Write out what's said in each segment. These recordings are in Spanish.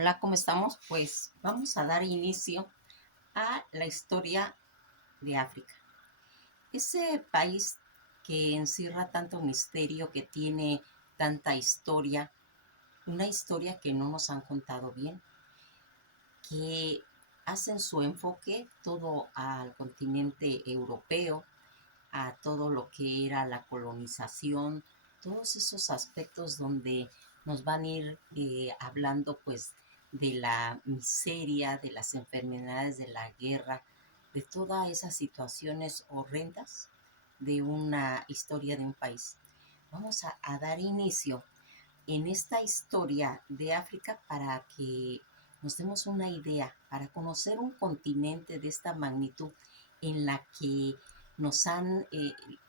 Hola, ¿cómo estamos? Pues vamos a dar inicio a la historia de África. Ese país que encierra tanto misterio, que tiene tanta historia, una historia que no nos han contado bien, que hacen su enfoque todo al continente europeo, a todo lo que era la colonización, todos esos aspectos donde nos van a ir hablando pues de la miseria, de las enfermedades, de la guerra, de todas esas situaciones horrendas de una historia de un país. Vamos a dar inicio en esta historia de África para que nos demos una idea, para conocer un continente de esta magnitud en la que nos han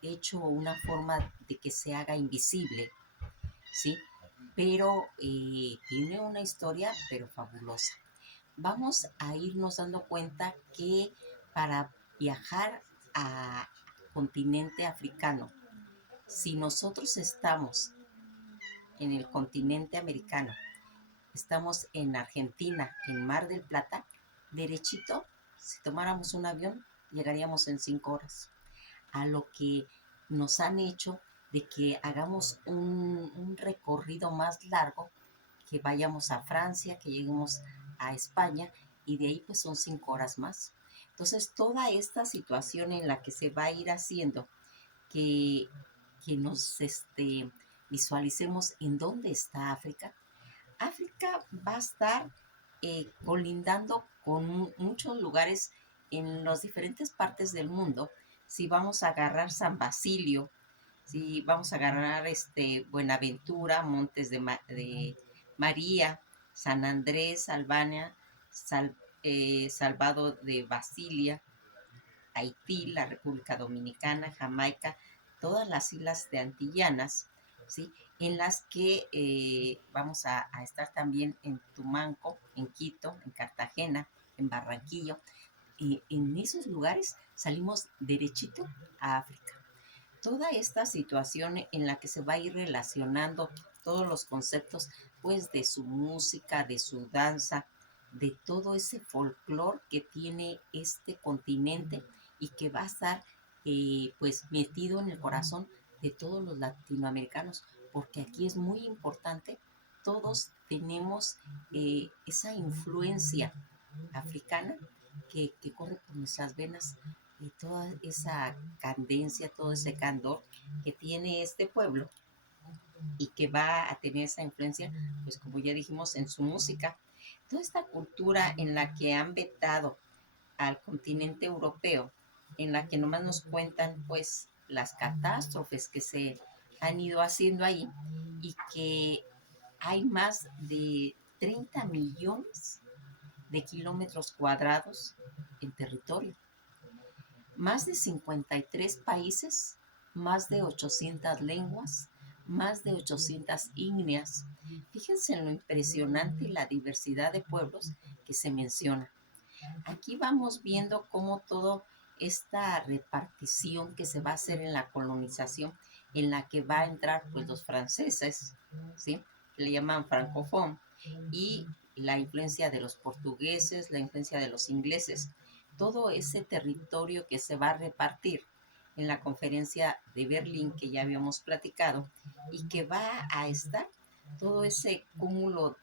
hecho una forma de que se haga invisible, ¿sí? Pero tiene una historia, pero fabulosa. Vamos a irnos dando cuenta que para viajar a continente africano, si nosotros estamos en el continente americano, estamos en Argentina, en Mar del Plata, derechito, si tomáramos un avión, llegaríamos en 5 horas. A lo que nos han hecho de que hagamos un recorrido más largo, que vayamos a Francia, que lleguemos a España, y de ahí pues son 5 horas más. Entonces, toda esta situación en la que se va a ir haciendo que, que nos visualicemos en dónde está África. África va a estar colindando con muchos lugares en las diferentes partes del mundo. Si vamos a agarrar San Basilio, si vamos a agarrar Buenaventura, Montes de María, San Andrés, Albania, Salvado de Basilia, Haití, la República Dominicana, Jamaica, todas las islas de Antillanas, ¿sí? En las que vamos a estar también en Tumanco, en Quito, en Cartagena, en Barranquillo. Y en esos lugares salimos derechito a África. Toda esta situación en la que se va a ir relacionando todos los conceptos, pues de su música, de su danza, de todo ese folclore que tiene este continente y que va a estar pues metido en el corazón de todos los latinoamericanos, porque aquí es muy importante, todos tenemos esa influencia africana que corre por nuestras venas, y toda esa candencia, todo ese candor que tiene este pueblo y que va a tener esa influencia, pues como ya dijimos, en su música. Toda esta cultura en la que han vetado al continente europeo, en la que nomás nos cuentan pues las catástrofes que se han ido haciendo ahí, y que hay más de 30 millones de kilómetros cuadrados en territorio, más de 53 países, más de 800 lenguas, más de 800 ígneas. Fíjense en lo impresionante y la diversidad de pueblos que se menciona. Aquí vamos viendo cómo toda esta repartición que se va a hacer en la colonización, en la que va a entrar pues los franceses, ¿sí? Que le llaman francófono, y la influencia de los portugueses, la influencia de los ingleses, todo ese territorio que se va a repartir en la conferencia de Berlín que ya habíamos platicado, y que va a estar todo ese cúmulo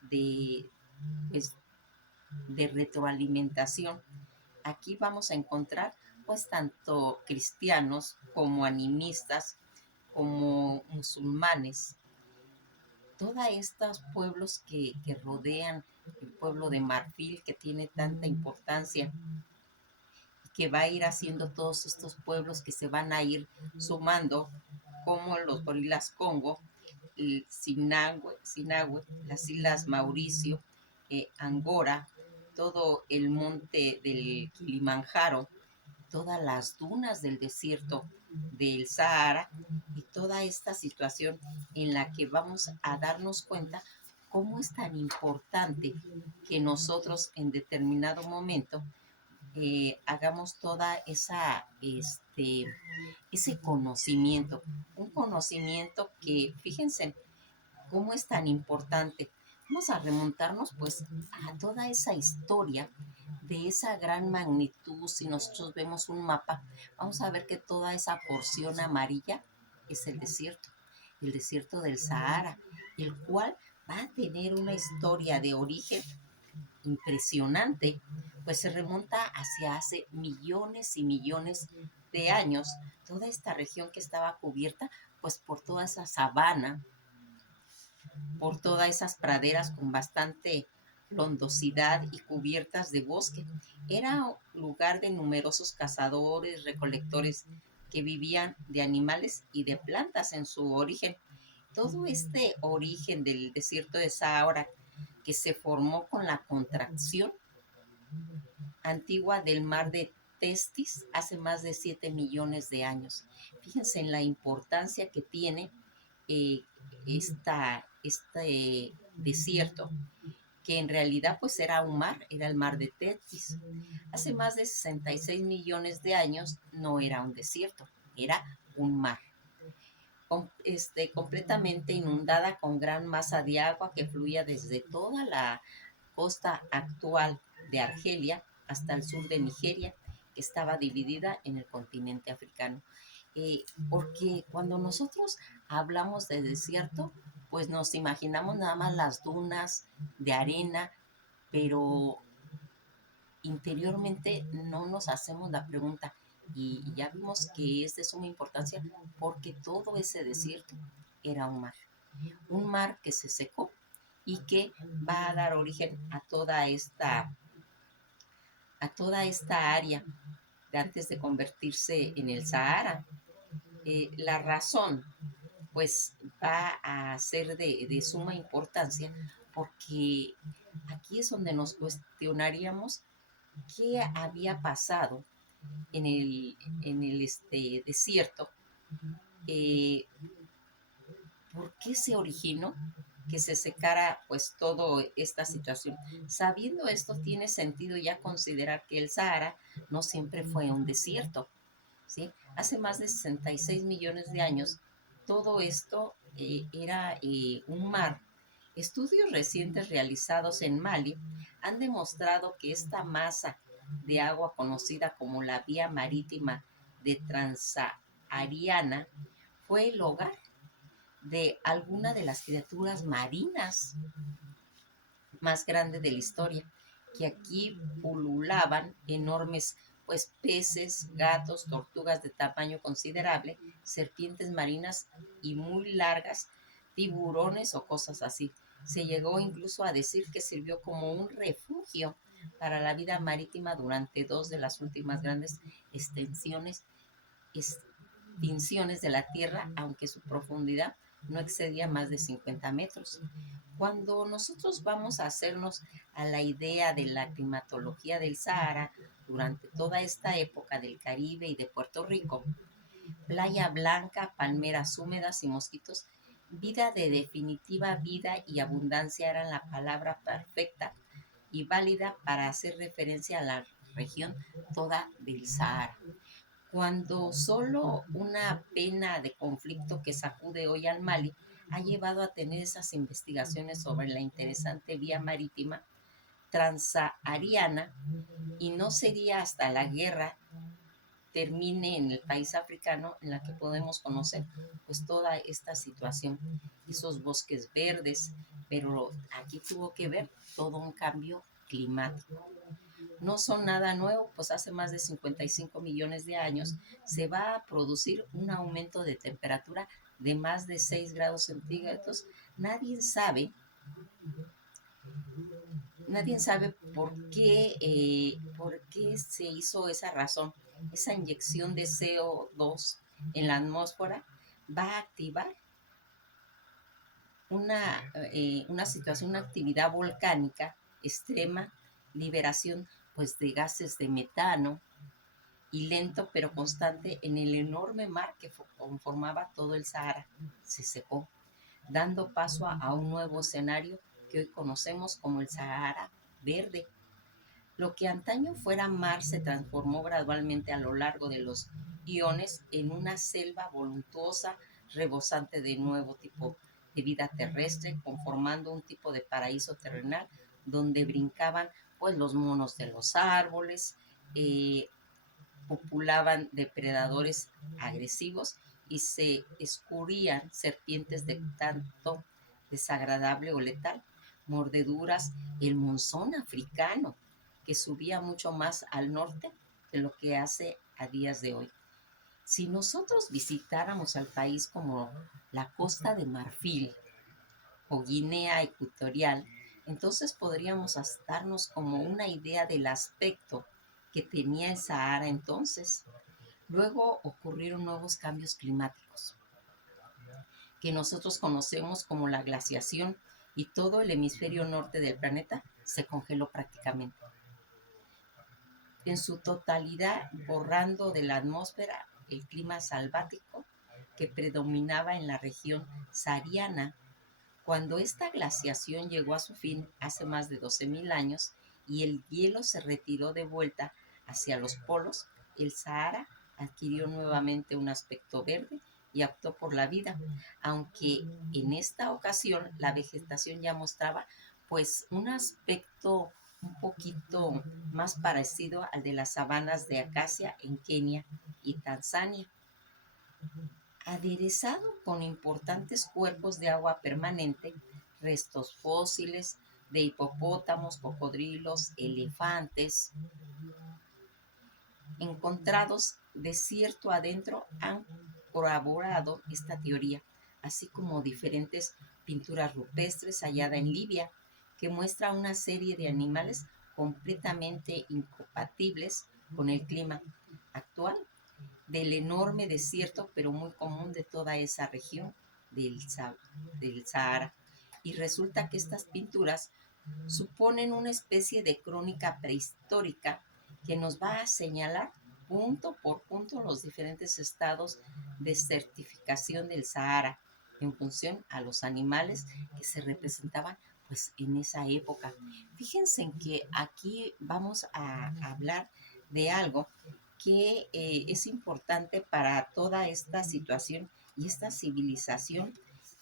pues, de retroalimentación. Aquí vamos a encontrar pues tanto cristianos como animistas, como musulmanes, todos estos pueblos que rodean el pueblo de Marfil, que tiene tanta importancia, y que va a ir haciendo todos estos pueblos que se van a ir sumando, como los gorilas Congo, el Sinagüe, las islas Mauricio, Angora, todo el monte del Kilimanjaro, todas las dunas del desierto del Sahara, y toda esta situación en la que vamos a darnos cuenta cómo es tan importante que nosotros en determinado momento hagamos toda ese conocimiento, un conocimiento que, fíjense, cómo es tan importante. Vamos a remontarnos pues a toda esa historia de esa gran magnitud. Si nosotros vemos un mapa, vamos a ver que toda esa porción amarilla es el desierto del Sahara, el cual va a tener una historia de origen impresionante, pues se remonta hacia hace millones y millones de años, toda esta región que estaba cubierta pues por toda esa sabana, por todas esas praderas con bastante frondosidad y cubiertas de bosque. Era un lugar de numerosos cazadores, recolectores que vivían de animales y de plantas en su origen. Todo este origen del desierto de Sahara que se formó con la contracción antigua del mar de Testis hace más de 7 millones de años. Fíjense en la importancia que tiene eh, este desierto, que en realidad pues era un mar, era el mar de Testis. Hace más de 66 millones de años no era un desierto, era un mar. Completamente inundada con gran masa de agua que fluía desde toda la costa actual de Argelia hasta el sur de Nigeria, que estaba dividida en el continente africano. Porque cuando nosotros hablamos de desierto, pues nos imaginamos nada más las dunas de arena, pero interiormente no nos hacemos la pregunta. Y ya vimos que es de suma importancia porque todo ese desierto era un mar que se secó y que va a dar origen a toda esta área de antes de convertirse en el Sahara. La razón, pues, va a ser de suma importancia porque aquí es donde nos cuestionaríamos qué había pasado en el desierto, eh, por qué se originó que se secara pues toda esta situación. Sabiendo esto, tiene sentido ya considerar que el Sahara no siempre fue un desierto, ¿sí? Hace más de 66 millones de años, todo esto era un mar. Estudios recientes realizados en Mali han demostrado que esta masa de agua conocida como la vía marítima de Transahariana fue el hogar de alguna de las criaturas marinas más grandes de la historia, que aquí pululaban enormes pues peces, gatos, tortugas de tamaño considerable, serpientes marinas y muy largas, tiburones o cosas así. Se llegó incluso a decir que sirvió como un refugio para la vida marítima durante dos de las últimas grandes extensiones extinciones de la Tierra, aunque su profundidad no excedía más de 50 metros. Cuando nosotros vamos a hacernos a la idea de la climatología del Sahara durante toda esta época del Caribe y de Puerto Rico, playa blanca, palmeras húmedas y mosquitos, vida de definitiva vida y abundancia eran la palabra perfecta y válida para hacer referencia a la región toda del Sahara. Cuando solo una pena de conflicto que sacude hoy al Mali ha llevado a tener esas investigaciones sobre la interesante vía marítima transahariana, y no sería hasta la guerra termine en el país africano en la que podemos conocer pues toda esta situación, esos bosques verdes, pero aquí tuvo que ver todo un cambio climático. No son nada nuevo, pues hace más de 55 millones de años se va a producir un aumento de temperatura de más de 6 grados centígrados. Nadie sabe, nadie sabe por qué se hizo esa razón. Esa inyección de CO2 en la atmósfera va a activar una situación, una actividad volcánica extrema, liberación pues de gases de metano y lento pero constante en el enorme mar que conformaba todo el Sahara. Se secó, dando paso a un nuevo escenario que hoy conocemos como el Sahara Verde. Lo que antaño fuera mar se transformó gradualmente a lo largo de los iones en una selva voluptuosa, rebosante de nuevo tipo de vida terrestre, conformando un tipo de paraíso terrenal donde brincaban pues los monos de los árboles, populaban depredadores agresivos y se escurrían serpientes de tanto desagradable o letal, mordeduras, el monzón africano, que subía mucho más al norte de lo que hace a días de hoy. Si nosotros visitáramos al país como la Costa de Marfil o Guinea Ecuatorial, entonces podríamos darnos como una idea del aspecto que tenía el Sahara entonces. Luego ocurrieron nuevos cambios climáticos que nosotros conocemos como la glaciación y todo el hemisferio norte del planeta se congeló prácticamente. En su totalidad, borrando de la atmósfera el clima salvático que predominaba en la región sahariana. Cuando esta glaciación llegó a su fin hace más de 12.000 años y el hielo se retiró de vuelta hacia los polos, el Sahara adquirió nuevamente un aspecto verde y optó por la vida, aunque en esta ocasión la vegetación ya mostraba pues un aspecto un poquito más parecido al de las sabanas de acacia en Kenia y Tanzania, aderezado con importantes cuerpos de agua permanente, restos fósiles de hipopótamos, cocodrilos, elefantes, encontrados desierto adentro, han corroborado esta teoría, así como diferentes pinturas rupestres halladas en Libia, que muestra una serie de animales completamente incompatibles con el clima actual del enorme desierto, pero muy común de toda esa región del Sahara. Y resulta que estas pinturas suponen una especie de crónica prehistórica que nos va a señalar punto por punto los diferentes estados de certificación del Sahara en función a los animales que se representaban pues en esa época. Fíjense en que aquí vamos a hablar de algo que es importante para toda esta situación y esta civilización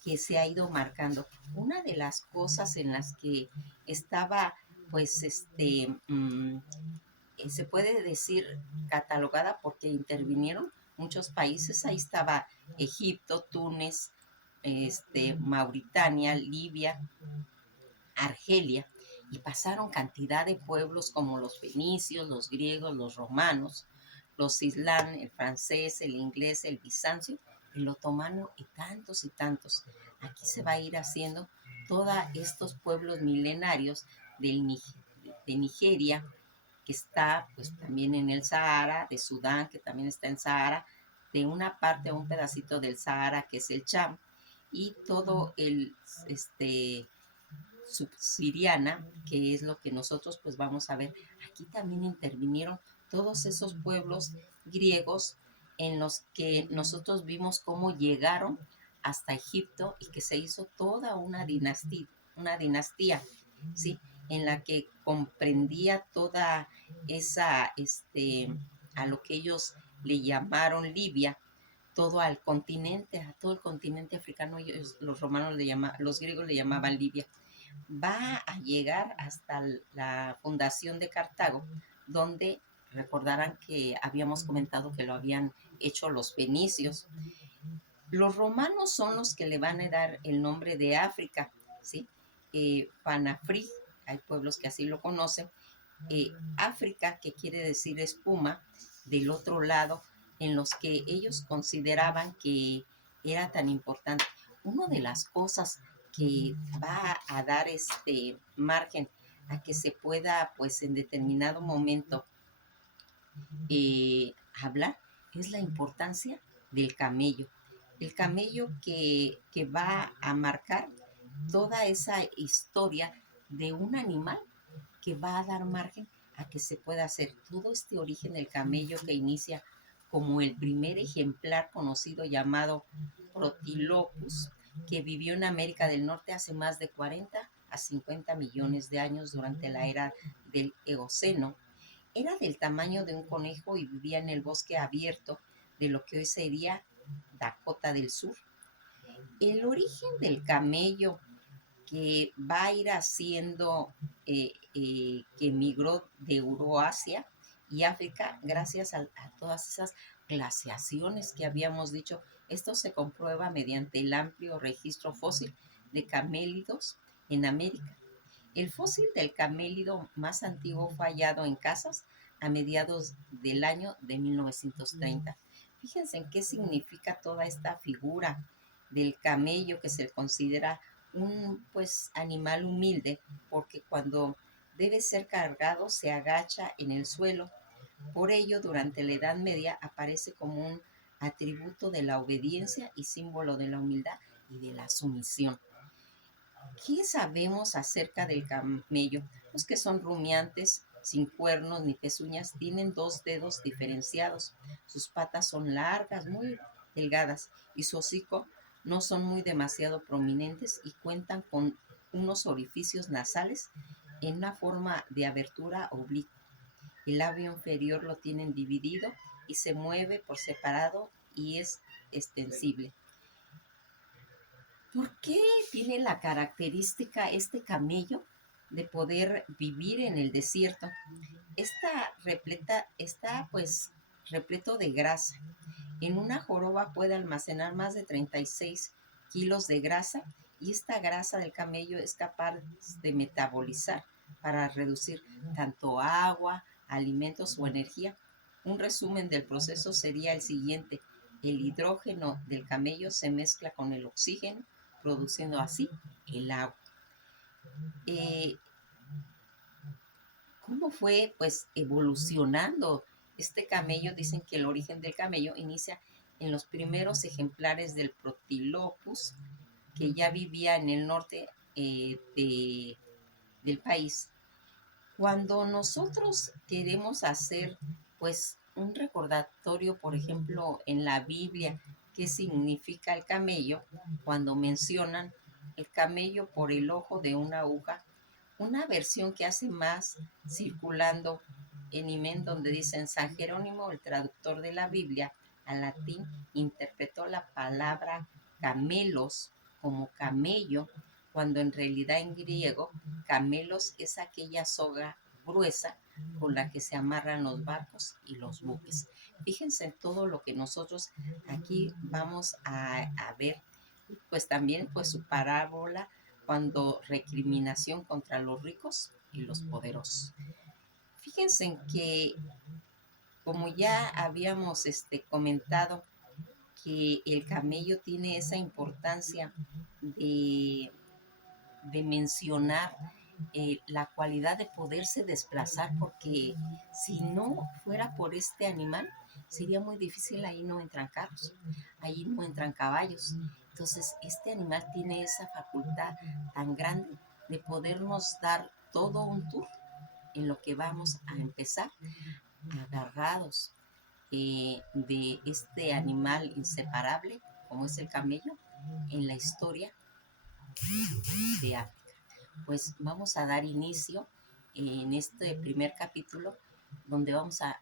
que se ha ido marcando. Una de las cosas en las que estaba, pues, se puede decir catalogada porque intervinieron muchos países. Ahí estaba Egipto, Túnez, Mauritania, Libia, Argelia, y pasaron cantidad de pueblos como los fenicios, los griegos, los romanos, los islán, el francés, el inglés, el bizancio, el otomano y tantos y tantos. Aquí se va a ir haciendo todos estos pueblos milenarios de Nigeria, que está pues también en el Sahara, de Sudán, que también está en Sahara, de una parte a un pedacito del Sahara, que es el Cham, y todo el subsiriana, que es lo que nosotros pues vamos a ver. Aquí también intervinieron todos esos pueblos griegos en los que nosotros vimos cómo llegaron hasta Egipto y que se hizo toda una dinastía, ¿sí? En la que comprendía toda esa, a lo que ellos le llamaron Libia, todo al continente, a todo el continente africano, ellos, los romanos los griegos le llamaban Libia. Va a llegar hasta la fundación de Cartago, donde recordarán que habíamos comentado que lo habían hecho los fenicios. Los romanos son los que le van a dar el nombre de África, ¿sí? Panafri, hay pueblos que así lo conocen. África, que quiere decir espuma, del otro lado, en los que ellos consideraban que era tan importante. Una de las cosas que va a dar este margen a que se pueda, pues en determinado momento, hablar, es la importancia del camello. El camello que va a marcar toda esa historia de un animal que va a dar margen a que se pueda hacer todo este origen del camello, que inicia como el primer ejemplar conocido llamado Protilopus, que vivió en América del Norte hace más de 40 a 50 millones de años durante la era del Eoceno. Era del tamaño de un conejo y vivía en el bosque abierto de lo que hoy sería Dakota del Sur. El origen del camello que va a ir haciendo, que migró de Euroasia y África gracias a todas esas glaciaciones que habíamos dicho. Esto se comprueba mediante el amplio registro fósil de camélidos en América. El fósil del camélido más antiguo fue hallado en Casas a mediados del año de 1930. Fíjense en qué significa toda esta figura del camello, que se considera un pues animal humilde, porque cuando debe ser cargado se agacha en el suelo. Por ello, durante la Edad Media aparece como un atributo de la obediencia y símbolo de la humildad y de la sumisión. ¿Qué sabemos acerca del camello? Pues que son rumiantes, sin cuernos ni pezuñas, tienen dos dedos diferenciados. Sus patas son largas, muy delgadas, y su hocico no son muy demasiado prominentes y cuentan con unos orificios nasales en una forma de abertura oblicua. El labio inferior lo tienen dividido y se mueve por separado y es extensible. ¿Por qué tiene la característica este camello de poder vivir en el desierto? Está pues repleto de grasa. En una joroba puede almacenar más de 36 kilos de grasa, y esta grasa del camello es capaz de metabolizar para reducir tanto agua, alimentos o energía. Un resumen del proceso sería el siguiente: el hidrógeno del camello se mezcla con el oxígeno, produciendo así el agua. Eh, ¿Cómo fue pues evolucionando este camello? Dicen que el origen del camello inicia en los primeros ejemplares del Protilopus, que ya vivía en el norte del país. Cuando nosotros queremos hacer pues un recordatorio, por ejemplo, en la Biblia, qué significa el camello, cuando mencionan el camello por el ojo de una aguja, una versión que hace más circulando en Imén, donde dicen: San Jerónimo, el traductor de la Biblia al latín, interpretó la palabra camelos como camello, cuando en realidad en griego camelos es aquella soga gruesa con la que se amarran los barcos y los buques. Fíjense en todo lo que nosotros aquí vamos a ver, pues también pues su parábola cuando recriminación contra los ricos y los poderosos. Fíjense en que, como ya habíamos comentado, que el camello tiene esa importancia de mencionar la cualidad de poderse desplazar, porque si no fuera por este animal, sería muy difícil. Ahí no entran carros, ahí no entran caballos. Entonces, este animal tiene esa facultad tan grande de podernos dar todo un tour en lo que vamos a empezar, agarrados de este animal inseparable, como es el camello, en la historia de África. Pues vamos a dar inicio en este primer capítulo, donde vamos a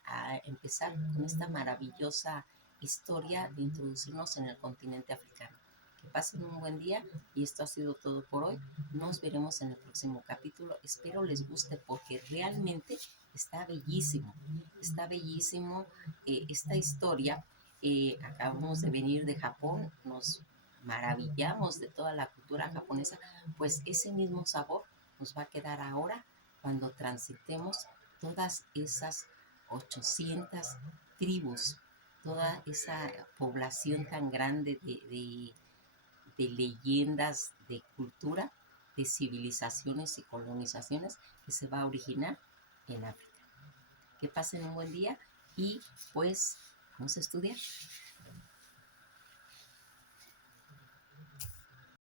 empezar con esta maravillosa historia de introducirnos en el continente africano. Que pasen un buen día, y esto ha sido todo por hoy. Nos veremos en el próximo capítulo. Espero les guste, porque realmente está bellísimo esta historia. Acabamos de venir de Japón, nos maravillamos de toda la cultura japonesa. Pues ese mismo sabor nos va a quedar ahora cuando transitemos todas esas 800 tribus, toda esa población tan grande de leyendas, de cultura, de civilizaciones y colonizaciones que se va a originar en África. Que pasen un buen día, y pues vamos a estudiar.